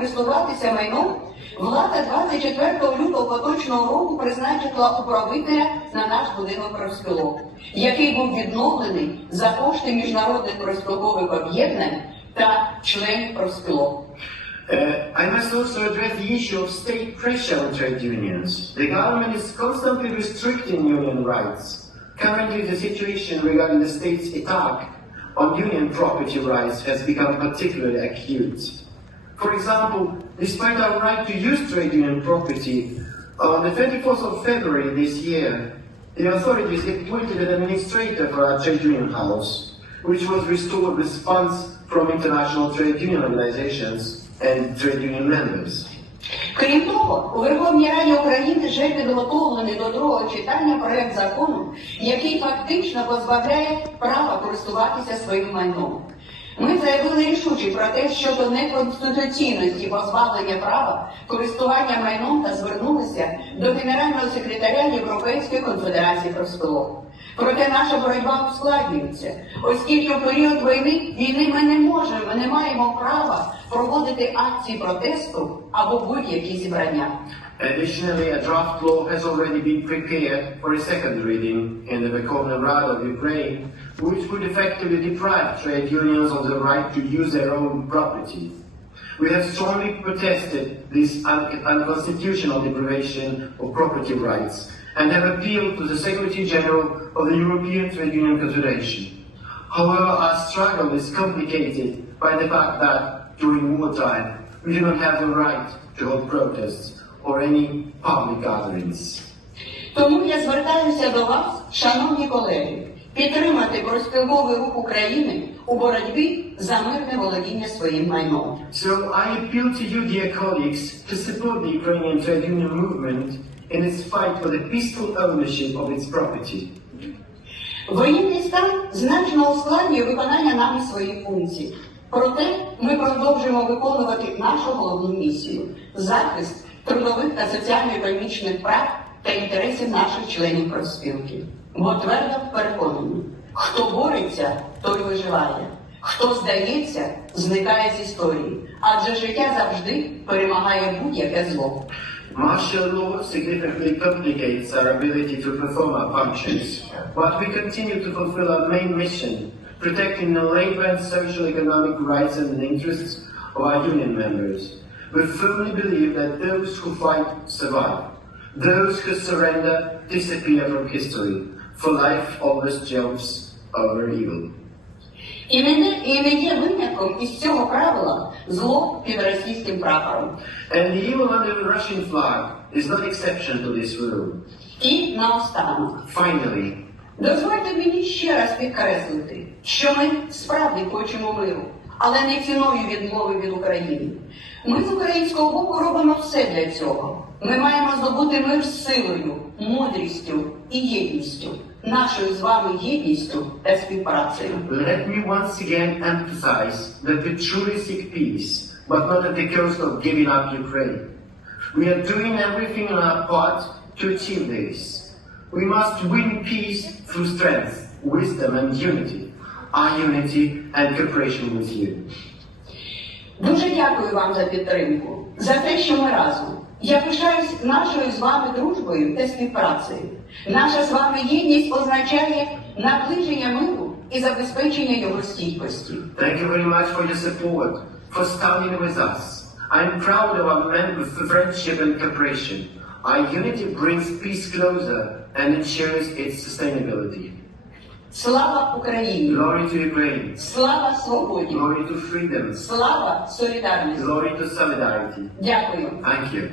користуватися майном, влада 24 лютого поточного року призначила управителя на наш будинок профспілок, який був відновлений за кошти міжнародних профспілкових об'єднань та членів профспілок. Uh, I must also address the issue of state pressure on trade unions. The government is constantly restricting union rights. Currently, the situation regarding the state's attack on union property rights has become particularly acute. For example, despite our right to use trade union property, on the 24th of February this year, the authorities appointed an administrator for our trade union house, which was restored with funds from international trade union organizations and trade union members. Крім того, у Верховній Раді України вже підготовлений до другого читання проект закону, який фактично позбавляє права користуватися своїм майном. Ми заявили рішучі про те, щодо неконституційності позбавлення права користування майном та звернулися до генерального секретаря Європейської конфедерації профспілок. Проте наша боротьба ускладнюється, оскільки в період війни війни ми не можемо, ми не маємо права проводити акції протесту або будь-які зібрання. Additionally, a draft law has already been prepared for a second reading in the Verkhovna Rada of Ukraine, which would effectively deprive trade unions of the right to use their own property. We have strongly protested this un- unconstitutional deprivation of property rights and have appealed to the Secretary General of the European Trade Union Confederation. However, our struggle is complicated by the fact that during wartime we do not have the right to hold protests or any public gatherings. Тому я звертаюся до вас, шановні колеги, підтримати профспілковий рух України у боротьбі за мирне володіння своїм майном. So I appeal to you, dear colleagues, to support the Ukrainian trade union movement in its fight for the peaceful ownership of its property. Воєнний стан значно ускладнює виконання нами своїх функцій. Проте ми продовжуємо виконувати нашу головну місію захист трудових та соціально-економічних прав та інтересів наших членів профспілки. Бо твердо переконані, хто бореться, той виживає, хто здається, зникає з історії, адже життя завжди перемагає будь-яке зло. Martial law significantly complicates our ability to perform our functions, but we continue to fulfill our main mission, protecting the labor and social economic rights and interests of our union members. We firmly believe that those who fight survive. Those who surrender disappear from history, for life always jumps over evil. І не, є винятком із цього правила зло під російським прапором. And the evil under the Russian flag is not exception to this rule. І наостанок. Finally, Дозвольте мені ще раз підкреслити, що ми справді хочемо миру, але не ціною відмови від України. Ми з українського боку робимо все для цього. Ми маємо здобути мир силою, мудрістю і єдністю, нашою з вами єдністю та співпрацею. let me once again emphasize that we truly seek peace, but not at the cost of giving up Ukraine. We are doing everything on our part to achieve this. We must win peace through strength, wisdom, and unity. Our unity and cooperation with you. Дуже дякую вам за підтримку, за те, що ми разом. Я пишаюсь нашою з вами дружбою та співпрацею. Наша з вами єдність означає наближення миру і забезпечення його стійкості. Thank you very much for your support, for standing with us. I am proud of our members' friendship and cooperation. Our unity brings peace closer and ensures its sustainability. Слава Україні! Glory to Ukraine. Слава свободі! Glory to freedom. Слава солідарності! Glory to solidarity. Дякую! Thank you.